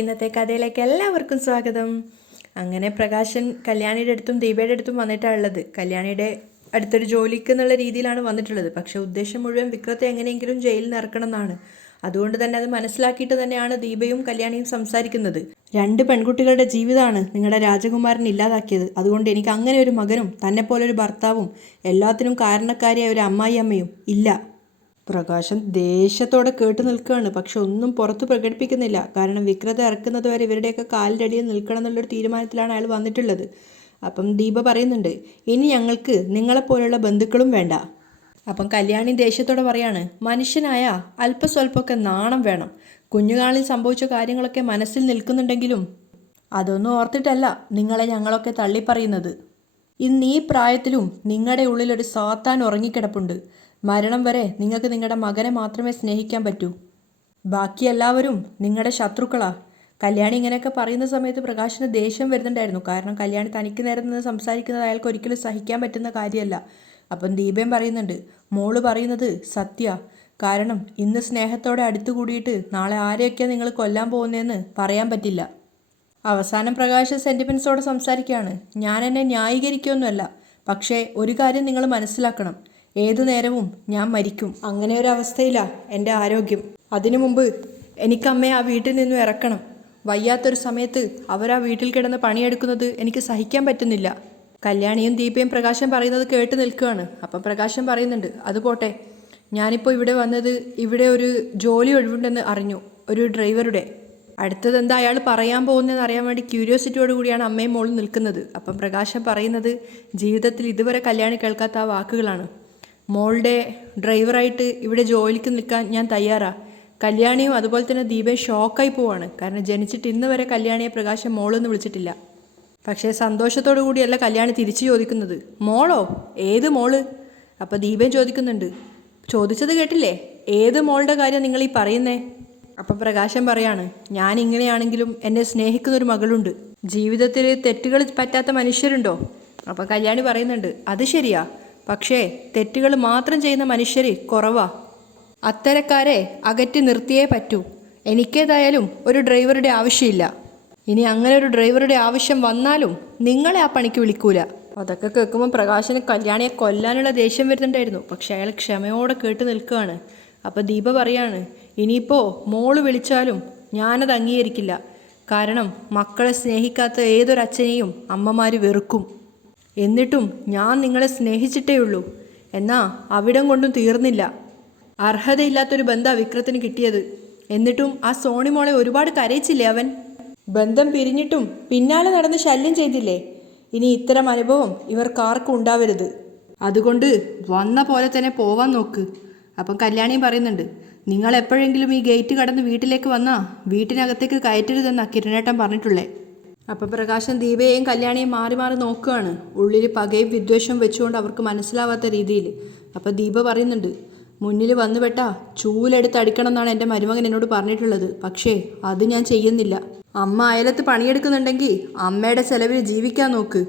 ഇന്നത്തെ കഥയിലേക്ക് എല്ലാവർക്കും സ്വാഗതം. അങ്ങനെ പ്രകാശൻ കല്യാണിയുടെ അടുത്തും ദീപയുടെ അടുത്തും വന്നിട്ടാണ് ഉള്ളത്. കല്യാണിയുടെ അടുത്തൊരു ജോലിക്ക് എന്നുള്ള രീതിയിലാണ് വന്നിട്ടുള്ളത്. പക്ഷേ ഉദ്ദേശം മുഴുവൻ വിക്രത്തെ എങ്ങനെയെങ്കിലും ജയിലിൽ നിന്ന് ഇറക്കണം എന്നാണ്. അതുകൊണ്ട് തന്നെ അത് മനസ്സിലാക്കിയിട്ട് തന്നെയാണ് ദീപയും കല്യാണിയും സംസാരിക്കുന്നത്. 2 പെൺകുട്ടികളുടെ ജീവിതമാണ് നിങ്ങളുടെ രാജകുമാരൻ ഇല്ലാതാക്കിയത്. അതുകൊണ്ട് എനിക്ക് അങ്ങനെ ഒരു മകനും തന്നെപ്പോലൊരു ഭർത്താവും എല്ലാത്തിനും കാരണക്കാരിയായ ഒരു അമ്മായിയമ്മയും ഇല്ല. പ്രകാശൻ ദേഷ്യത്തോടെ കേട്ടു നിൽക്കുകയാണ്. പക്ഷെ ഒന്നും പുറത്ത് പ്രകടിപ്പിക്കുന്നില്ല. കാരണം വിക്രത്തെ ഇറക്കുന്നത് വരെ ഇവരുടെയൊക്കെ കാലിൻ്റെ അടിയിൽ നിൽക്കണം എന്നുള്ളൊരു തീരുമാനത്തിലാണ് അയാൾ വന്നിട്ടുള്ളത്. അപ്പം ദീപ പറയുന്നുണ്ട്, ഇനി ഞങ്ങൾക്ക് നിങ്ങളെപ്പോലുള്ള ബന്ധുക്കളും വേണ്ട. അപ്പം കല്യാണി ദേഷ്യത്തോടെ പറയാണ്, മനുഷ്യനായ അല്പസ്വല്പമൊക്കെ നാണം വേണം. കുഞ്ഞുനാളിൽ സംഭവിച്ച കാര്യങ്ങളൊക്കെ മനസ്സിൽ നിൽക്കുന്നുണ്ടെങ്കിലും അതൊന്നും ഓർത്തിട്ടല്ല നിങ്ങളെ ഞങ്ങളൊക്കെ തള്ളിപ്പറയുന്നത്. ഇന്ന് ഈ പ്രായത്തിലും നിങ്ങളുടെ ഉള്ളിലൊരു സാത്താൻ ഉറങ്ങിക്കിടപ്പുണ്ട്. മരണം വരെ നിങ്ങൾക്ക് നിങ്ങളുടെ മകനെ മാത്രമേ സ്നേഹിക്കാൻ പറ്റൂ. ബാക്കി എല്ലാവരും നിങ്ങളുടെ ശത്രുക്കളാ. കല്യാണി ഇങ്ങനെയൊക്കെ പറയുന്ന സമയത്ത് പ്രകാശിന് ദേഷ്യം വരുന്നുണ്ടായിരുന്നു. കാരണം കല്യാണി തനിക്ക് നേരെ നിന്ന് സംസാരിക്കുന്നത് അയാൾക്ക് ഒരിക്കലും സഹിക്കാൻ പറ്റുന്ന കാര്യമല്ല. അപ്പം ദീപയും പറയുന്നുണ്ട്, മോള് പറയുന്നത് സത്യ. കാരണം ഇന്ന് സ്നേഹത്തോടെ അടുത്തു കൂടിയിട്ട് നാളെ ആരെയൊക്കെയാണ് നിങ്ങൾ കൊല്ലാൻ പോകുന്നതെന്ന് പറയാൻ പറ്റില്ല. അവസാനം പ്രകാശ് സെൻറ്റിമെൻസോടെ സംസാരിക്കുകയാണ്, ഞാൻ എന്നെ ന്യായീകരിക്കുകയൊന്നുമല്ല. പക്ഷേ ഒരു കാര്യം നിങ്ങൾ മനസ്സിലാക്കണം, ഏതു നേരവും ഞാൻ മരിക്കും. അങ്ങനെ ഒരു അവസ്ഥയിലാണ് എൻ്റെ ആരോഗ്യം. അതിനു മുമ്പ് എനിക്ക് അമ്മയെ ആ വീട്ടിൽ നിന്നും ഇറക്കണം. വയ്യാത്തൊരു സമയത്ത് അവരാ വീട്ടിൽ കിടന്ന് പണിയെടുക്കുന്നത് എനിക്ക് സഹിക്കാൻ പറ്റുന്നില്ല. കല്യാണിയും ദീപയും പ്രകാശം പറയുന്നത് കേട്ട് നിൽക്കുകയാണ്. അപ്പം പ്രകാശം പറയുന്നുണ്ട്, അതുപോട്ടെ, ഞാനിപ്പോൾ ഇവിടെ വന്നത് ഇവിടെ ഒരു ജോലി ഒഴിവുണ്ടെന്ന് അറിഞ്ഞു, ഒരു ഡ്രൈവറുടെ. അടുത്തത് എന്താ അയാൾ പറയാൻ പോകുന്നതെന്ന് അറിയാൻ വേണ്ടി ക്യൂരിയോസിറ്റിയോട് കൂടിയാണ് അമ്മയും മോളും നിൽക്കുന്നത്. അപ്പം പ്രകാശം പറയുന്നത് ജീവിതത്തിൽ ഇതുവരെ കല്യാണി കേൾക്കാത്ത ആ വാക്കുകളാണ്. മോളുടെ ഡ്രൈവറായിട്ട് ഇവിടെ ജോലിക്ക് നിൽക്കാൻ ഞാൻ തയ്യാറാണ്. കല്യാണിയും അതുപോലെ തന്നെ ദീപയും ഷോക്കായി പോവാണ്. കാരണം ജനിച്ചിട്ട് ഇന്ന് വരെ കല്യാണിയെ പ്രകാശം മോളെന്ന് വിളിച്ചിട്ടില്ല. പക്ഷേ സന്തോഷത്തോടു കൂടിയല്ല കല്യാണി തിരിച്ചു ചോദിക്കുന്നത്, മോളോ? ഏത് മോള്? അപ്പോൾ ദീപയും ചോദിക്കുന്നുണ്ട്, ചോദിച്ചത് കേട്ടില്ലേ, ഏത് മോളുടെ കാര്യം നിങ്ങൾ ഈ പറയുന്നേ? അപ്പം പ്രകാശം പറയാണ്, ഞാൻ ഇങ്ങനെയാണെങ്കിലും എന്നെ സ്നേഹിക്കുന്നൊരു മകളുണ്ട്. ജീവിതത്തിൽ തെറ്റുകൾ പറ്റാത്ത മനുഷ്യരുണ്ടോ? അപ്പം കല്യാണി പറയുന്നുണ്ട്, അത് ശരിയാ, പക്ഷേ തെറ്റുകൾ മാത്രം ചെയ്യുന്ന മനുഷ്യർ കുറവാ. അത്തരക്കാരെ അകറ്റി നിർത്തിയേ പറ്റൂ. എനിക്കേതായാലും ഒരു ഡ്രൈവറുടെ ആവശ്യമില്ല. ഇനി അങ്ങനെ ഒരു ഡ്രൈവറുടെ ആവശ്യം വന്നാലും നിങ്ങളെ ആ പണിക്ക് വിളിക്കൂല. അതൊക്കെ കേൾക്കുമ്പോൾ പ്രകാശന് കല്യാണിയെ കൊല്ലാനുള്ള ദേഷ്യം വരുന്നുണ്ടായിരുന്നു. പക്ഷെ അയാൾ ക്ഷമയോടെ കേട്ട് നിൽക്കുകയാണ്. അപ്പോൾ ദീപ പറയാണ്, ഇനിയിപ്പോൾ മോള് വിളിച്ചാലും ഞാനത് അംഗീകരിക്കില്ല. കാരണം മക്കളെ സ്നേഹിക്കാത്ത ഏതൊരച്ഛനെയും അമ്മമാർ വെറുക്കും. എന്നിട്ടും ഞാൻ നിങ്ങളെ സ്നേഹിച്ചിട്ടേ ഉള്ളൂ. എന്നാ അവിടം കൊണ്ടും തീർന്നില്ല. അർഹതയില്ലാത്തൊരു ബന്ധമാണ് വിക്രത്തിന് കിട്ടിയത്. എന്നിട്ടും ആ സോണി മോളെ ഒരുപാട് കരയിച്ചില്ലേ അവൻ? ബന്ധം പിരിഞ്ഞിട്ടും പിന്നാലെ നടന്ന് ശല്യം ചെയ്തില്ലേ? ഇനി ഇത്തരം അനുഭവം ഇവർക്കാർക്കും ഉണ്ടാവരുത്. അതുകൊണ്ട് വന്ന പോലെ തന്നെ പോവാൻ നോക്ക്. അപ്പം കല്യാണിയും പറയുന്നുണ്ട്, നിങ്ങൾ എപ്പോഴെങ്കിലും ഈ ഗേറ്റ് കടന്ന് വീട്ടിലേക്ക് വന്നാൽ വീട്ടിനകത്തേക്ക് കയറ്റരുതെന്നാണ് കിരണേട്ടൻ പറഞ്ഞിട്ടുള്ളേ. അപ്പം പ്രകാശൻ ദീപയെയും കല്യാണിയും മാറി മാറി നോക്കുകയാണ്, ഉള്ളിൽ പകയും വിദ്വേഷവും വെച്ചുകൊണ്ട് അവർക്ക് മനസ്സിലാവാത്ത രീതിയിൽ. അപ്പം ദീപ പറയുന്നുണ്ട്, മുന്നിൽ വന്നുപെട്ട ചൂലെടുത്ത് അടിക്കണം എന്നാണ് എൻ്റെ മരുമകൻ എന്നോട് പറഞ്ഞിട്ടുള്ളത്. പക്ഷേ അത് ഞാൻ ചെയ്യുന്നില്ല. അമ്മ അയലത്ത് പണിയെടുക്കുന്നുണ്ടെങ്കിൽ അമ്മയുടെ ചെലവിൽ ജീവിക്കാൻ നോക്ക്.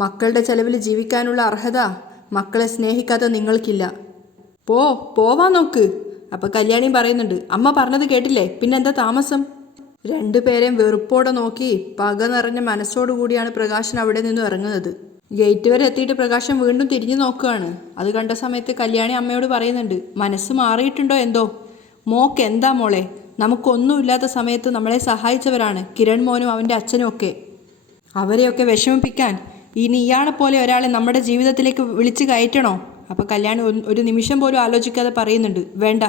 മക്കളുടെ ചെലവിൽ ജീവിക്കാനുള്ള അർഹത മക്കളെ സ്നേഹിക്കാത്ത നിങ്ങൾക്കില്ല. പോവാൻ നോക്ക്. അപ്പം കല്യാണിയും പറയുന്നുണ്ട്, അമ്മ പറഞ്ഞത് കേട്ടില്ലേ, പിന്നെന്താ താമസം? 2 പേരെയും വെറുപ്പോടെ നോക്കി പക നിറഞ്ഞ മനസ്സോടുകൂടിയാണ് പ്രകാശൻ അവിടെ നിന്നും ഇറങ്ങുന്നത്. ഗേറ്റ് വരെ എത്തിയിട്ട് പ്രകാശൻ വീണ്ടും തിരിഞ്ഞു നോക്കുകയാണ്. അത് കണ്ട സമയത്ത് കല്യാണി അമ്മയോട് പറയുന്നുണ്ട്, മനസ്സ് മാറിയിട്ടുണ്ടോ എന്തോ? മോക്ക് എന്താ മോളെ, നമുക്കൊന്നുമില്ലാത്ത സമയത്ത് നമ്മളെ സഹായിച്ചവരാണ് കിരൺ മോനും അവൻ്റെ അച്ഛനും ഒക്കെ. അവരെയൊക്കെ വിഷമിപ്പിക്കാൻ ഇനി ഇയാളെ പോലെ ഒരാളെ നമ്മുടെ ജീവിതത്തിലേക്ക് വിളിച്ച് കയറ്റണോ? അപ്പോൾ കല്യാണി ഒരു നിമിഷം പോലും ആലോചിക്കാതെ പറയുന്നുണ്ട്, വേണ്ട,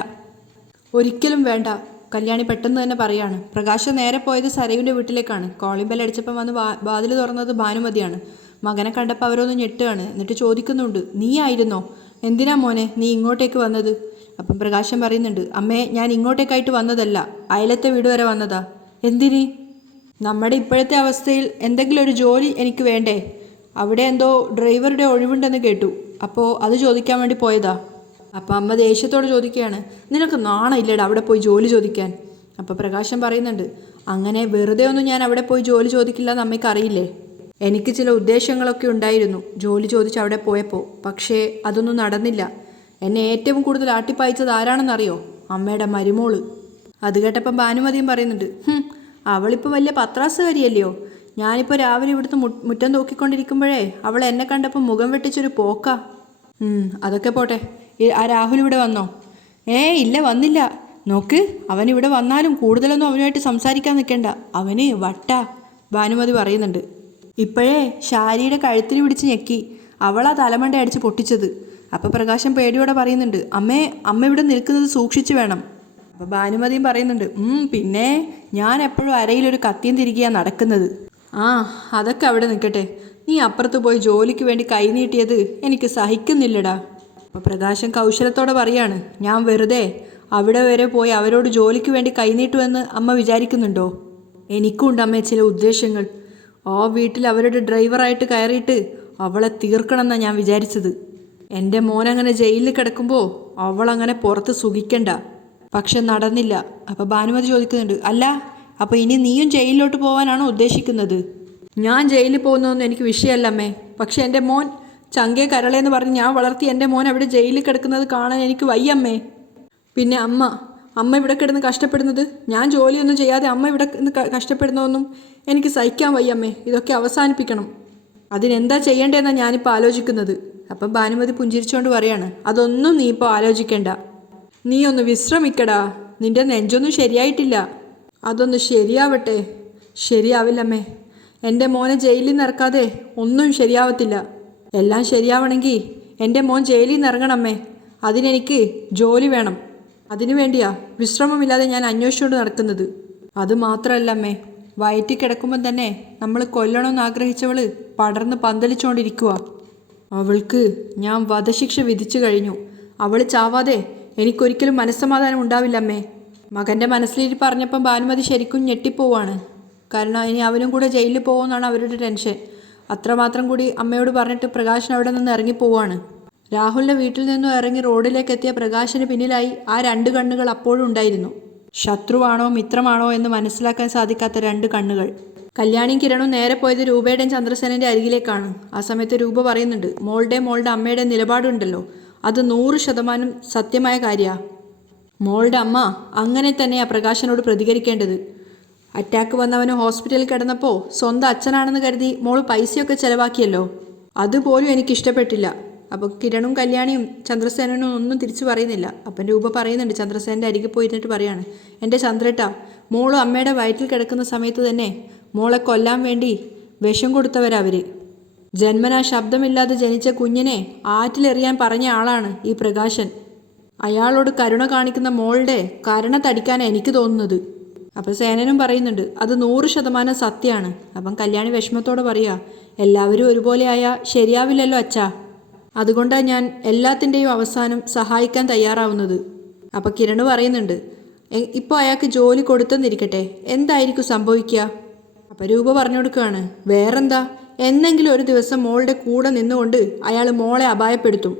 ഒരിക്കലും വേണ്ട. കല്യാണി പെട്ടെന്ന് തന്നെ പറയാണ്. പ്രകാശം നേരെ പോയത് സരയുവിൻ്റെ വീട്ടിലേക്കാണ്. കോളിംഗ് ബെൽ അടിച്ചപ്പം വന്ന് വാതിൽ തുറന്നത് ഭാനുമതിയാണ്. മകനെ കണ്ടപ്പോൾ അവരൊന്ന് ഞെട്ടുകയാണ്. എന്നിട്ട് ചോദിക്കുന്നുണ്ട്, നീ ആയിരുന്നോ? എന്തിനാ മോനെ നീ ഇങ്ങോട്ടേക്ക് വന്നത്? അപ്പം പ്രകാശം പറയുന്നുണ്ട്, അമ്മേ, ഞാൻ ഇങ്ങോട്ടേക്കായിട്ട് വന്നതല്ല, അയലത്തെ വീട് വരെ വന്നതാ. എന്തിന്? നമ്മുടെ ഇപ്പോഴത്തെ അവസ്ഥയിൽ എന്തെങ്കിലും ഒരു ജോലി എനിക്ക് വേണ്ടേ? അവിടെ എന്തോ ഡ്രൈവറുടെ ഒഴിവുണ്ടെന്ന് കേട്ടു. അപ്പോൾ അത് ചോദിക്കാൻ വേണ്ടി പോയതാ. അപ്പം അമ്മ ദേഷ്യത്തോടെ ചോദിക്കുകയാണ്, നിനക്ക് നാണം ഇല്ലടാ അവിടെ പോയി ജോലി ചോദിക്കാൻ? അപ്പോൾ പ്രകാശം പറയുന്നുണ്ട്, അങ്ങനെ വെറുതെ ഒന്നും ഞാൻ അവിടെ പോയി ജോലി ചോദിക്കില്ല എന്ന് അമ്മയ്ക്ക് അറിയില്ലേ? എനിക്ക് ചില ഉദ്ദേശങ്ങളൊക്കെ ഉണ്ടായിരുന്നു ജോലി ചോദിച്ച് അവിടെ പോയപ്പോൾ. പക്ഷേ അതൊന്നും നടന്നില്ല. എന്നെ ഏറ്റവും കൂടുതൽ ആട്ടിപ്പായിച്ചത് ആരാണെന്നറിയോ? അമ്മയുടെ മരുമോള്. അത് കേട്ടപ്പം ഭാനുമതിയും പറയുന്നുണ്ട്, അവളിപ്പോൾ വലിയ പത്രാസുകാരിയല്ലയോ. ഞാനിപ്പോൾ രാവിലെ ഇവിടുത്തെ മുറ്റം നോക്കിക്കൊണ്ടിരിക്കുമ്പോഴേ അവൾ എന്നെ കണ്ടപ്പോൾ മുഖം വെട്ടിച്ചൊരു പോക്കാ. അതൊക്കെ പോട്ടെ, ആ രാഹുൽ ഇവിടെ വന്നോ? ഇല്ല, വന്നില്ല. നോക്ക്, അവനിവിടെ വന്നാലും കൂടുതലൊന്നും അവനുമായിട്ട് സംസാരിക്കാൻ നിൽക്കണ്ട, അവന് വട്ടാ, ഭാനുമതി പറയുന്നുണ്ട്. ഇപ്പോഴേ ശാരിയുടെ കഴുത്തിൽ പിടിച്ച് ഞെക്കി, അവളാ തലമണ്ട അടിച്ച് പൊട്ടിച്ചത്. അപ്പോൾ പ്രകാശൻ പേടിയോടെ പറയുന്നുണ്ട്, അമ്മ ഇവിടെ നിൽക്കുന്നത് സൂക്ഷിച്ചു വേണം. അപ്പോൾ ഭാനുമതിയും പറയുന്നുണ്ട്, പിന്നെ ഞാൻ എപ്പോഴും അരയിലൊരു കത്തിയും തിരികെയാണ് നടക്കുന്നത്. അതൊക്കെ അവിടെ നിൽക്കട്ടെ, നീ അപ്പുറത്ത് പോയി ജോലിക്ക് വേണ്ടി കൈനീട്ടിയത് എനിക്ക് സഹിക്കുന്നില്ലടാ. അപ്പോൾ പ്രകാശൻ കൗശലത്തോടെ പറയാണ്, ഞാൻ വെറുതെ അവിടെ വരെ പോയി അവരോട് ജോലിക്ക് വേണ്ടി കൈനീട്ടുമെന്ന് അമ്മ വിചാരിക്കുന്നുണ്ടോ? എനിക്കുണ്ട് അമ്മേ ചില ഉദ്ദേശങ്ങൾ. ആ വീട്ടിൽ അവരുടെ ഡ്രൈവറായിട്ട് കയറിയിട്ട് അവളെ തീർക്കണമെന്നാണ് ഞാൻ വിചാരിച്ചത്. എൻ്റെ മോനങ്ങനെ ജയിലിൽ കിടക്കുമ്പോൾ അവളങ്ങനെ പുറത്ത് സുഖിക്കണ്ട. പക്ഷെ നടന്നില്ല. അപ്പോൾ ഭാനുമതി ചോദിക്കുന്നുണ്ട്, അല്ല അപ്പോൾ ഇനി നീയും ജയിലിലോട്ട് പോകാനാണോ ഉദ്ദേശിക്കുന്നത്? ഞാൻ ജയിലിൽ പോകുന്നതൊന്നും എനിക്ക് വിഷയമല്ല അമ്മേ. പക്ഷെ എൻ്റെ മോൻ ചങ്കേ കരളേന്ന് പറഞ്ഞ് ഞാൻ വളർത്തി എൻ്റെ മോൻ അവിടെ ജയിലിൽ കിടക്കുന്നത് കാണാൻ എനിക്ക് വയ്യമ്മേ. പിന്നെ അമ്മ ഇവിടെ കിടന്ന് കഷ്ടപ്പെടുന്നത്, ഞാൻ ജോലിയൊന്നും ചെയ്യാതെ അമ്മ ഇവിടെ കഷ്ടപ്പെടുന്നതൊന്നും എനിക്ക് സഹിക്കാൻ വയ്യമ്മേ. ഇതൊക്കെ അവസാനിപ്പിക്കണം. അതിനെന്താ ചെയ്യേണ്ടതെന്നാണ് ഞാനിപ്പോൾ ആലോചിക്കുന്നത്. അപ്പം ഭാനുമതി പുഞ്ചിരിച്ചുകൊണ്ട് പറയാണ്, അതൊന്നും നീ ഇപ്പോൾ ആലോചിക്കേണ്ട. നീ ഒന്ന് വിശ്രമിക്കടാ, നിൻ്റെ നെഞ്ചൊന്നും ശരിയായിട്ടില്ല. അതൊന്ന് ശരിയാവട്ടെ. ശരിയാവില്ലമ്മേ, എൻ്റെ മോനെ ജയിലിൽ നിന്ന് ഇറക്കാതെ ഒന്നും ശരിയാവത്തില്ല. എല്ലാം ശരിയാവണമെങ്കിൽ എൻ്റെ മോൻ ജയിലിൽ നിന്ന് ഇറങ്ങണമേ. അതിനെനിക്ക് ജോലി വേണം. അതിനു വേണ്ടിയാ വിശ്രമമില്ലാതെ ഞാൻ അന്വേഷിച്ചുകൊണ്ട് നടക്കുന്നത്. അത് മാത്രമല്ല അമ്മേ, വയറ്റിൽ കിടക്കുമ്പം തന്നെ നമ്മൾ കൊല്ലണമെന്ന് ആഗ്രഹിച്ചവൾ പടർന്ന് പന്തലിച്ചുകൊണ്ടിരിക്കുക. അവൾക്ക് ഞാൻ വധശിക്ഷ വിധിച്ചു കഴിഞ്ഞു. അവൾ ചാവാതെ എനിക്കൊരിക്കലും മനസ്സമാധാനം ഉണ്ടാവില്ലമ്മേ. മകൻ്റെ മനസ്സിലിരി പറഞ്ഞപ്പം ഭാനുമതി ശരിക്കും ഞെട്ടിപ്പോവാണ്. കാരണം ഇനി അവനും കൂടെ ജയിലിൽ പോകുമെന്നാണ് അവരുടെ ടെൻഷൻ. അത്രമാത്രം കൂടി അമ്മയോട് പറഞ്ഞിട്ട് പ്രകാശൻ അവിടെ നിന്ന് ഇറങ്ങിപ്പോവാണ്. രാഹുലിൻ്റെ വീട്ടിൽ നിന്നും ഇറങ്ങി റോഡിലേക്ക് എത്തിയ പ്രകാശന് പിന്നിലായി ആ 2 കണ്ണുകൾ അപ്പോഴും ഉണ്ടായിരുന്നു. ശത്രുവാണോ മിത്രമാണോ എന്ന് മനസ്സിലാക്കാൻ സാധിക്കാത്ത 2 കണ്ണുകൾ. കല്യാണിയും കിരണും നേരെ പോയത് രൂപയുടെയും ചന്ദ്രസേനൻ്റെ അരികിലേക്കാണ്. ആ സമയത്ത് രൂപ പറയുന്നുണ്ട്, മോളുടെ അമ്മയുടെ നിലപാടുണ്ടല്ലോ, അത് 100% സത്യമായ കാര്യമാണ്. മോളുടെ അമ്മ അങ്ങനെ തന്നെയാണ് പ്രകാശനോട് പ്രതികരിക്കേണ്ടത്. അറ്റാക്ക് വന്നവന് ഹോസ്പിറ്റലിൽ കിടന്നപ്പോൾ സ്വന്തം അച്ഛനാണെന്ന് കരുതി മോൾ പൈസയൊക്കെ ചിലവാക്കിയല്ലോ, അതുപോലും എനിക്കിഷ്ടപ്പെട്ടില്ല. അപ്പോൾ കിരണും കല്യാണിയും ചന്ദ്രസേനനും ഒന്നും തിരിച്ചു പറയുന്നില്ല. അപ്പം രൂപ പറയുന്നുണ്ട്, ചന്ദ്രസേനൻ്റെ അരികിൽ പോയിരുന്നിട്ട് പറയാണ്, എൻ്റെ ചന്ദ്രേട്ടാ, മോളും അമ്മയുടെ വയറ്റിൽ കിടക്കുന്ന സമയത്ത് തന്നെ മോളെ കൊല്ലാൻ വേണ്ടി വിഷം കൊടുത്തവരവർ. ജന്മനാ ശബ്ദമില്ലാതെ ജനിച്ച കുഞ്ഞിനെ ആറ്റിലെറിയാൻ പറഞ്ഞ ആളാണ് ഈ പ്രകാശൻ. അയാളോട് കരുണ കാണിക്കുന്ന മോളുടെ കരുണ തടിക്കാനാണ് എനിക്ക് തോന്നുന്നത്. അപ്പം സേനനും പറയുന്നുണ്ട്, അത് 100% സത്യമാണ്. അപ്പം കല്യാണി വിഷമത്തോടെ പറയുക, എല്ലാവരും ഒരുപോലെ ആയാൽ ശരിയാവില്ലല്ലോ അച്ഛാ. അതുകൊണ്ടാണ് ഞാൻ എല്ലാത്തിൻ്റെയും അവസാനം സഹായിക്കാൻ തയ്യാറാവുന്നത്. അപ്പോൾ കിരണ് പറയുന്നുണ്ട്, ഇപ്പോൾ അയാൾക്ക് ജോലി കൊടുത്തെന്നിരിക്കട്ടെ, എന്തായിരിക്കും സംഭവിക്കുക? അപ്പോൾ രൂപ പറഞ്ഞു കൊടുക്കുകയാണ്, വേറെന്താ, എന്നെങ്കിലും ഒരു ദിവസം മോളുടെ കൂടെ നിന്നുകൊണ്ട് അയാൾ മോളെ അപായപ്പെടുത്തും.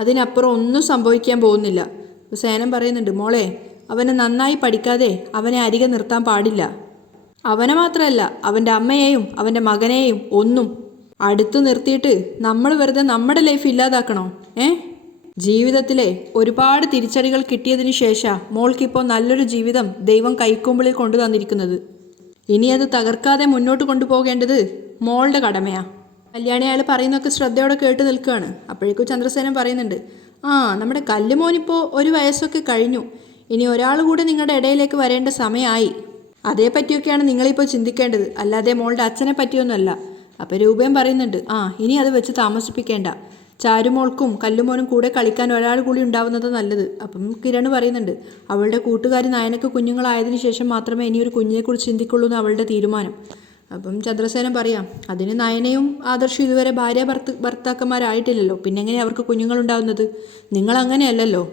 അതിനപ്പുറം ഒന്നും സംഭവിക്കാൻ പോകുന്നില്ല. സേനൻ പറയുന്നുണ്ട്, മോളെ, അവനെ നന്നായി പഠിക്കാതെ അവനെ അരികെ നിർത്താൻ പാടില്ല. അവനെ മാത്രമല്ല, അവൻ്റെ അമ്മയെയും അവൻ്റെ മകനെയും ഒന്നും അടുത്ത് നിർത്തിയിട്ട് നമ്മൾ വെറുതെ നമ്മുടെ ലൈഫ് ഇല്ലാതാക്കണോ? ജീവിതത്തിലെ ഒരുപാട് തിരിച്ചടികൾ കിട്ടിയതിന് ശേഷം മോൾക്കിപ്പോൾ നല്ലൊരു ജീവിതം ദൈവം കൈക്കുമ്പിളിൽ കൊണ്ടു തന്നിരിക്കുന്നത്. ഇനി അത് തകർക്കാതെ മുന്നോട്ട് കൊണ്ടുപോകേണ്ടത് മോളുടെ കടമയാണ്. കല്യാണി അയാൾ പറയുന്നതൊക്കെ ശ്രദ്ധയോടെ കേട്ട് നിൽക്കുകയാണ്. അപ്പോഴേക്കും ചന്ദ്രസേനൻ പറയുന്നുണ്ട്, നമ്മുടെ കല്ലുമോനിപ്പോൾ 1 വയസ്സൊക്കെ കഴിഞ്ഞു. ഇനി ഒരാൾ കൂടെ നിങ്ങളുടെ ഇടയിലേക്ക് വരേണ്ട സമയമായി. അതേപ്പറ്റിയൊക്കെയാണ് നിങ്ങളിപ്പോൾ ചിന്തിക്കേണ്ടത്, അല്ലാതെ മോളുടെ അച്ഛനെ പറ്റിയൊന്നുമല്ല. അപ്പോൾ രൂപയും പറയുന്നുണ്ട്, ഇനി അത് വെച്ച് താമസിപ്പിക്കേണ്ട. ചാരുമോൾക്കും കല്ലുമോനും കൂടെ കളിക്കാൻ ഒരാൾ കൂടി ഉണ്ടാവുന്നത് നല്ലത്. അപ്പം കിരണ് പറയുന്നുണ്ട്, അവളുടെ കൂട്ടുകാരി നയനക്ക് കുഞ്ഞുങ്ങളായതിനു ശേഷം മാത്രമേ ഇനി ഒരു കുഞ്ഞിനെക്കുറിച്ച് ചിന്തിക്കുള്ളൂ എന്ന് അവളുടെ തീരുമാനം. അപ്പം ചന്ദ്രസേനൻ പറയാം, അതിന് നയനയും ആദർശും ഇതുവരെ ഭർത്താക്കന്മാരായിട്ടില്ലല്ലോ, പിന്നെ എങ്ങനെ അവർക്ക് കുഞ്ഞുങ്ങളുണ്ടാവുന്നത്? നിങ്ങൾ അങ്ങനെയല്ലല്ലോ.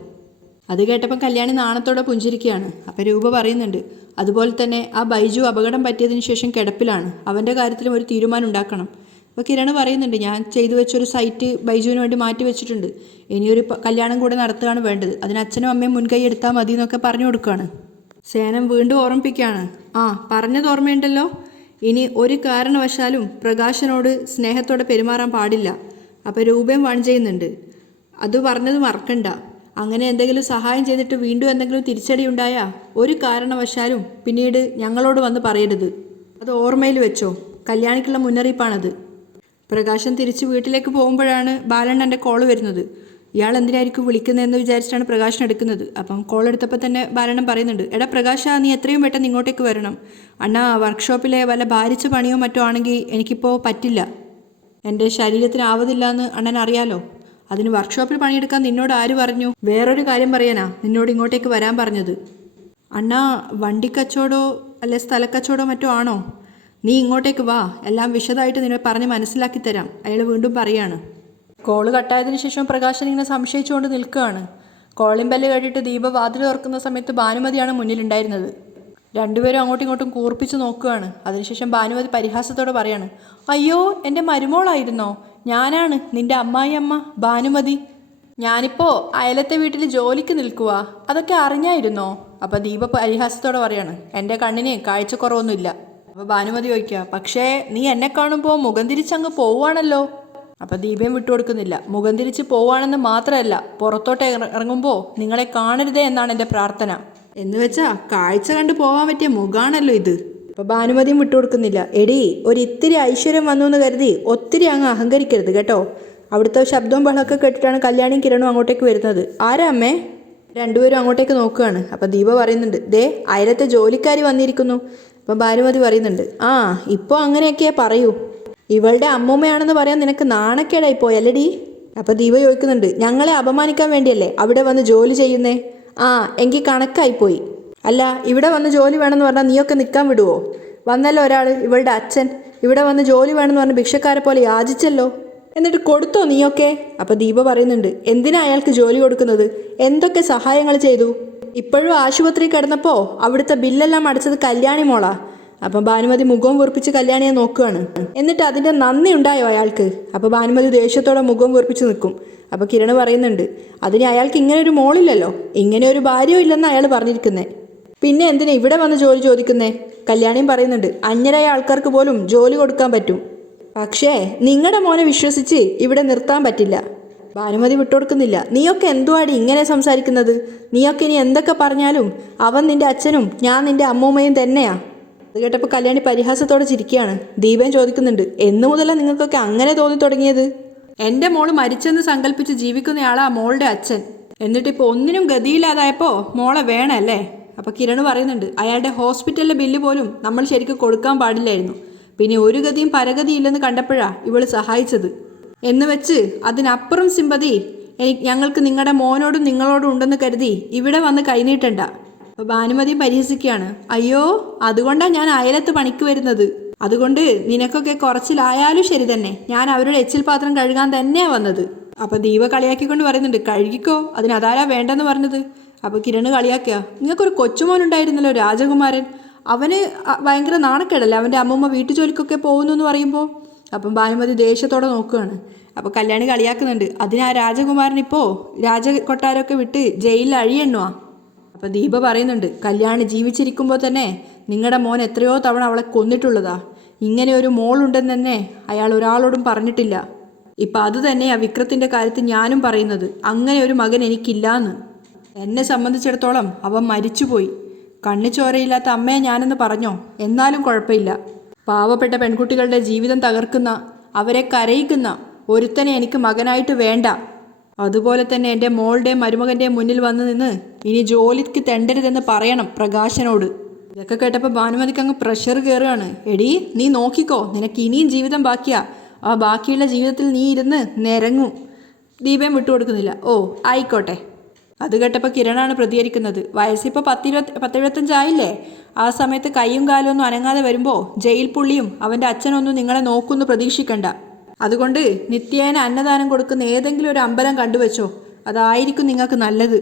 അത് കേട്ടപ്പം കല്യാണി നാണത്തോടെ പുഞ്ചിരിക്കുകയാണ്. അപ്പം രൂപ പറയുന്നുണ്ട്, അതുപോലെ തന്നെ ആ ബൈജു അപകടം പറ്റിയതിന് ശേഷം കിടപ്പിലാണ്, അവൻ്റെ കാര്യത്തിലും ഒരു തീരുമാനം ഉണ്ടാക്കണം. അപ്പോൾ കിരണ് പറയുന്നുണ്ട്, ഞാൻ ചെയ്തു വെച്ചൊരു സൈറ്റ് ബൈജുവിന് വേണ്ടി മാറ്റി വെച്ചിട്ടുണ്ട്, ഇനിയൊരു കല്യാണം കൂടെ നടത്തുകയാണ് വേണ്ടത്, അതിന് അച്ഛനും അമ്മയും മുൻകൈ എടുത്താൽ മതി എന്നൊക്കെ പറഞ്ഞു കൊടുക്കുകയാണ്. സേനൻ വീണ്ടും ഓർമ്മിപ്പിക്കുകയാണ്, പറഞ്ഞത് ഓർമ്മയുണ്ടല്ലോ, ഇനി ഒരു കാരണവശാലും പ്രകാശനോട് സ്നേഹത്തോടെ പെരുമാറാൻ പാടില്ല. അപ്പോൾ രൂപയും വാൺ ചെയ്യുന്നുണ്ട്, അത് പറഞ്ഞത് മറക്കണ്ട. അങ്ങനെ എന്തെങ്കിലും സഹായം ചെയ്തിട്ട് വീണ്ടും എന്തെങ്കിലും തിരിച്ചടി ഉണ്ടായാൽ ഒരു കാരണവശാലും പിന്നീട് ഞങ്ങളോട് വന്ന് പറയരുത്. അത് ഓർമ്മയിൽ വെച്ചോ. കല്യാണിക്കുള്ള മുന്നറിയിപ്പാണത്. പ്രകാശൻ തിരിച്ച് വീട്ടിലേക്ക് പോകുമ്പോഴാണ് ബാലണ്ണൻ്റെ കോള് വരുന്നത്. ഇയാൾ എന്തിനായിരിക്കും വിളിക്കുന്നതെന്ന് വിചാരിച്ചിട്ടാണ് പ്രകാശൻ എടുക്കുന്നത്. അപ്പം കോൾ എടുത്തപ്പോൾ തന്നെ ബാലണ്ണൻ പറയുന്നുണ്ട്, എടാ പ്രകാശ, നീ എത്രയും പെട്ടെന്ന് ഇങ്ങോട്ടേക്ക് വരണം. അണ്ണാ, വർക്ക്ഷോപ്പിലെ വല്ല ഭാരിച്ച പണിയോ മറ്റോ ആണെങ്കിൽ എനിക്കിപ്പോൾ പറ്റില്ല. എൻ്റെ ശരീരത്തിനാവതില്ല എന്ന് അണ്ണൻ അറിയാലോ. അതിന് വർക്ക്ഷോപ്പിൽ പണിയെടുക്കാൻ നിന്നോട് ആര് പറഞ്ഞു? വേറൊരു കാര്യം പറയാനാ നിന്നോട് ഇങ്ങോട്ടേക്ക് വരാൻ പറഞ്ഞത്. അണ്ണാ, വണ്ടിക്കച്ചവടോ അല്ലെ സ്ഥലക്കച്ചവടോ മറ്റോ ആണോ? നീ ഇങ്ങോട്ടേക്ക് വാ, എല്ലാം വിശദമായിട്ട് നിന്നെ പറഞ്ഞ് മനസ്സിലാക്കി തരാം. അയാൾ വീണ്ടും പറയാണ്. കോള് കട്ടായതിനു ശേഷം പ്രകാശൻ ഇങ്ങനെ സംശയിച്ചുകൊണ്ട് നിൽക്കുകയാണ്. കോളിംഗ് ബെല്ല് കേട്ടിട്ട് ദീപ വാതിൽ തുറക്കുന്ന സമയത്ത് ഭാനുമതിയാണ് മുന്നിലുണ്ടായിരുന്നത്. രണ്ടുപേരും അങ്ങോട്ടും ഇങ്ങോട്ടും കൂർപ്പിച്ച് നോക്കുകയാണ്. അതിനുശേഷം ഭാനുമതി പരിഹാസത്തോടെ പറയാണ്, അയ്യോ, എൻ്റെ മരുമോളായിരുന്നോ? ഞാനാണ് നിൻ്റെ അമ്മായി അമ്മ ഭാനുമതി. ഞാനിപ്പോൾ അയലത്തെ വീട്ടിൽ ജോലിക്ക് നിൽക്കുക. അതൊക്കെ അറിഞ്ഞായിരുന്നോ? അപ്പോൾ ദീപ പരിഹാസത്തോടെ പറയാണ്, എൻ്റെ കണ്ണിന് കാഴ്ചക്കുറവൊന്നുമില്ല. അപ്പോൾ ഭാനുമതി ചോദിക്കുക, പക്ഷേ നീ എന്നെ കാണുമ്പോൾ മുഖം തിരിച്ചങ്ങ് പോവുകയാണല്ലോ. അപ്പോൾ ദീപയും വിട്ടുകൊടുക്കുന്നില്ല. മുഖം തിരിച്ച് പോവുകയാണെന്ന് മാത്രമല്ല, പുറത്തോട്ട് ഇറങ്ങുമ്പോൾ നിങ്ങളെ കാണരുതേ എന്നാണ് എൻ്റെ പ്രാർത്ഥന. എന്ന് വെച്ചാൽ കാഴ്ച കണ്ട് പോകാൻ പറ്റിയ മുഖാണല്ലോ ഇത്. അപ്പോൾ ഭാനുമതിയും വിട്ടുകൊടുക്കുന്നില്ല. എടി, ഒരിത്തിരി ഐശ്വര്യം വന്നു എന്ന് കരുതി ഒത്തിരി അങ്ങ് അഹങ്കരിക്കരുത് കേട്ടോ. അവിടുത്തെ ശബ്ദവും ബഹളമൊക്കെ കേട്ടിട്ടാണ് കല്യാണിയും കിരണും അങ്ങോട്ടേക്ക് വരുന്നത്. ആരാ അമ്മേ? രണ്ടുപേരും അങ്ങോട്ടേക്ക് നോക്കുകയാണ്. അപ്പോൾ ദീപ പറയുന്നുണ്ട്, ദേ അയലത്തെ ജോലിക്കാരി വന്നിരിക്കുന്നു. അപ്പം ഭാനുമതി പറയുന്നുണ്ട്, ആ ഇപ്പോൾ അങ്ങനെയൊക്കെയാ പറയൂ. ഇവളുടെ അമ്മൂമ്മയാണെന്ന് പറയാൻ നിനക്ക് നാണക്കേടായി പോയല്ലേടി? അപ്പോൾ ദീപ ചോദിക്കുന്നുണ്ട്, ഞങ്ങളെ അപമാനിക്കാൻ വേണ്ടിയല്ലേ അവിടെ വന്ന് ജോലി ചെയ്യുന്നേ? ആ, എങ്കിൽ കണക്കായിപ്പോയി. അല്ല, ഇവിടെ വന്ന് ജോലി വേണമെന്ന് പറഞ്ഞാൽ നീയൊക്കെ നിൽക്കാൻ വിടുവോ? വന്നല്ലോ ഒരാൾ, ഇവളുടെ അച്ഛൻ, ഇവിടെ വന്ന് ജോലി വേണമെന്ന് പറഞ്ഞ് ഭിക്ഷക്കാരെ പോലെ യാചിച്ചല്ലോ. എന്നിട്ട് കൊടുത്തോ നീയൊക്കെ? അപ്പോൾ ദീപ പറയുന്നുണ്ട്, എന്തിനാ അയാൾക്ക് ജോലി കൊടുക്കുന്നത്? എന്തൊക്കെ സഹായങ്ങൾ ചെയ്തു? ഇപ്പോഴും ആശുപത്രി കിടന്നപ്പോൾ അവിടുത്തെ ബില്ലെല്ലാം അടച്ചത് കല്യാണി മോളാ. അപ്പം ഭാനുമതി മുഖം വീർപ്പിച്ച് കല്യാണിയെ നോക്കുകയാണ്. എന്നിട്ട് അതിൻ്റെ നന്ദി ഉണ്ടായോ അയാൾക്ക്? അപ്പോൾ ഭാനുമതി ദേഷ്യത്തോടെ മുഖം വീർപ്പിച്ച് നിൽക്കും. അപ്പോൾ കിരണ് പറയുന്നുണ്ട്, അതിന് അയാൾക്ക് ഇങ്ങനെ ഒരു മോളില്ലല്ലോ, ഇങ്ങനെ ഒരു ഭാര്യയോ ഇല്ലെന്ന് അയാൾ പറഞ്ഞിരിക്കുന്നേ. പിന്നെ എന്തിനാ ഇവിടെ വന്ന് ജോലി ചോദിക്കുന്നേ? കല്യാണിയും പറയുന്നുണ്ട്, അന്യരായ ആൾക്കാർക്ക് പോലും ജോലി കൊടുക്കാൻ പറ്റും, പക്ഷേ നിങ്ങളുടെ മോനെ വിശ്വസിച്ച് ഇവിടെ നിർത്താൻ പറ്റില്ല. ഭാനുമതി വിട്ടുകൊടുക്കുന്നില്ല. നീയൊക്കെ എന്തുവാടി ഇങ്ങനെ സംസാരിക്കുന്നത്? നീയൊക്കെ ഇനി എന്തൊക്കെ പറഞ്ഞാലും അവൻ നിൻ്റെ അച്ഛനും ഞാൻ നിൻ്റെ അമ്മൂമ്മയും തന്നെയാ. അത് കേട്ടപ്പോൾ കല്യാണി പരിഹാസത്തോടെ ചിരിക്കുകയാണ്. ദീപൻ ചോദിക്കുന്നുണ്ട്, എന്നു മുതലാണ് നിങ്ങൾക്കൊക്കെ അങ്ങനെ തോന്നി തുടങ്ങിയത്? എൻ്റെ മോള് മരിച്ചെന്ന് സങ്കല്പിച്ച് ജീവിക്കുന്നയാളാ മോളുടെ അച്ഛൻ. എന്നിട്ടിപ്പോൾ ഒന്നിനും ഗതിയില്ലാതായപ്പോൾ മോളെ വേണമല്ലേ? അപ്പോൾ കിരണ് പറയുന്നുണ്ട്, അയാളുടെ ഹോസ്പിറ്റലിലെ ബില്ല് പോലും നമ്മൾ ശരിക്കും കൊടുക്കാൻ പാടില്ലായിരുന്നു. പിന്നെ ഒരു ഗതിയും പരഗതിയില്ലെന്ന് കണ്ടപ്പോഴാണ് ഇവൾ സഹായിച്ചത്. എന്ന് വെച്ച് അതിനപ്പുറം സിമ്പതി ഞങ്ങൾക്ക് നിങ്ങളുടെ മോനോടും നിങ്ങളോടും ഉണ്ടെന്ന് കരുതി ഇവിടെ വന്ന് കൈനീട്ടണ്ട. അപ്പോൾ ഭാനുമതി പരിഹസിക്കുകയാണ്, അയ്യോ, അതുകൊണ്ടാണ് ഞാൻ അയലത്ത് പണിക്ക് വരുന്നത്. അതുകൊണ്ട് നിനക്കൊക്കെ കുറച്ചിലായാലും ശരി തന്നെ, ഞാൻ അവരുടെ എച്ചിൽ പാത്രം കഴുകാൻ തന്നെയാണ് വന്നത്. അപ്പോൾ ദീപ കളിയാക്കിക്കൊണ്ട് പറയുന്നുണ്ട്, കഴുകിക്കോ, അതിനതാരാ വേണ്ടെന്ന് പറഞ്ഞത്? അപ്പോൾ കിരണ് കളിയാക്കുക, നിങ്ങൾക്കൊരു കൊച്ചുമോനുണ്ടായിരുന്നല്ലോ രാജകുമാരൻ, അവന് ഭയങ്കര നാണക്കേടല്ലേ അവൻ്റെ അമ്മൂമ്മ വീട്ടു ജോലിക്കൊക്കെ പോകുന്നു എന്ന് പറയുമ്പോൾ? അപ്പം ഭാനുമതി ദേഷ്യത്തോടെ നോക്കുകയാണ്. അപ്പോൾ കല്യാണി കളിയാക്കുന്നുണ്ട്, അതിന് ആ രാജകുമാരൻ ഇപ്പോൾ രാജകൊട്ടാരമൊക്കെ വിട്ട് ജയിലിൽ അഴിയെണ്ണുവാ. അപ്പോൾ ദീപ പറയുന്നുണ്ട്, കല്യാണി ജീവിച്ചിരിക്കുമ്പോൾ തന്നെ നിങ്ങളുടെ മോൻ എത്രയോ തവണ അവളെ കൊന്നിട്ടുള്ളതാ. ഇങ്ങനെ ഒരു മോളുണ്ടെന്ന് തന്നെ അയാൾ ഒരാളോടും പറഞ്ഞിട്ടില്ല. ഇപ്പം അത് തന്നെയാണ് വിക്രത്തിൻ്റെ കാര്യത്തിൽ ഞാനും പറയുന്നത്, അങ്ങനെ ഒരു മകൻ എനിക്കില്ലാന്ന്. എന്നെ സംബന്ധിച്ചിടത്തോളം അവൻ മരിച്ചുപോയി. കണ്ണിച്ചോരയില്ലാത്ത അമ്മയെ ഞാനെന്ന് പറഞ്ഞോ, എന്നാലും കുഴപ്പമില്ല. പാവപ്പെട്ട പെൺകുട്ടികളുടെ ജീവിതം തകർക്കുന്ന, അവരെ കരയിക്കുന്ന ഒരുത്തനെ എനിക്ക് മകനായിട്ട് വേണ്ട. അതുപോലെ തന്നെ എൻ്റെ മോളുടെയും മരുമകൻ്റെയും മുന്നിൽ വന്ന് നിന്ന് ഇനി ജോലിക്ക് തെണ്ടരുതെന്ന് പറയണം പ്രകാശനോട്. ഇതൊക്കെ കേട്ടപ്പോൾ ഭാനുമതിക്ക് അങ്ങ് പ്രഷർ കയറുകയാണ്. എടീ, നീ നോക്കിക്കോ, നിനക്ക് ഇനിയും ജീവിതം ബാക്കിയാ. ആ ബാക്കിയുള്ള ജീവിതത്തിൽ നീ ഇരുന്ന് നിരങ്ങും. ദീപയും വിട്ടുകൊടുക്കുന്നില്ല. ഓ ആയിക്കോട്ടെ. അത് കേട്ടപ്പോൾ കിരണാണ് പ്രതികരിക്കുന്നത്. വയസ്സിപ്പോൾ 10-25 ആയില്ലേ? ആ സമയത്ത് കൈയും കാലും ഒന്നും അനങ്ങാതെ വരുമ്പോൾ ജയിൽ പുള്ളിയും അവൻ്റെ അച്ഛനൊന്നും നിങ്ങളെ നോക്കുമെന്ന് പ്രതീക്ഷിക്കണ്ട. അതുകൊണ്ട് നിത്യേന അന്നദാനം കൊടുക്കുന്ന ഏതെങ്കിലും ഒരു അമ്പലം കണ്ടുവച്ചോ, അതായിരിക്കും നിങ്ങൾക്ക് നല്ലത്.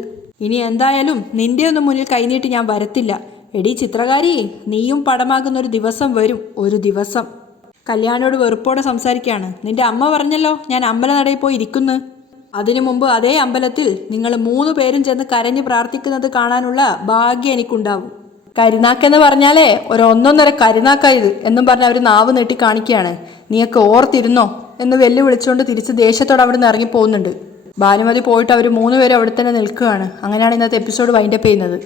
ഇനി എന്തായാലും നിൻ്റെ ഒന്നും മുന്നിൽ കൈനീട്ടി ഞാൻ വരത്തില്ല. എടീ ചിത്രകാരി, നീയും പടമാകുന്നൊരു ദിവസം വരും, ഒരു ദിവസം. കല്യാണോട് വെറുപ്പോടെ സംസാരിക്കുകയാണ്. നിൻ്റെ അമ്മ പറഞ്ഞല്ലോ ഞാൻ അമ്പലനടയിൽ പോയി ഇരിക്കുന്നു. അതിനു മുമ്പ് അതേ അമ്പലത്തിൽ നിങ്ങൾ 3 പേരും ചെന്ന് കരഞ്ഞ് പ്രാർത്ഥിക്കുന്നത് കാണാനുള്ള ഭാഗ്യം എനിക്കുണ്ടാവും. കരിനാക്കെന്ന് പറഞ്ഞാലേ ഒന്നൊന്നര കരിനാക്കായത് എന്നും പറഞ്ഞ് അവർ നാവ് നീട്ടി കാണിക്കുകയാണ്. നീയൊക്കെ ഓർത്തിരുന്നോ എന്ന് വെല്ലുവിളിച്ചുകൊണ്ട് തിരിച്ച് ദേഷ്യത്തോടെ അവിടെ നിന്ന് ഇറങ്ങിപ്പോകുന്നുണ്ട്. ഭാനുമതി പോയിട്ട് അവർ 3 പേരും അവിടെ തന്നെ നിൽക്കുകയാണ്. അങ്ങനെയാണ് ഇന്നത്തെ എപ്പിസോഡ് വൈൻഡപ്പ് ചെയ്യുന്നത്.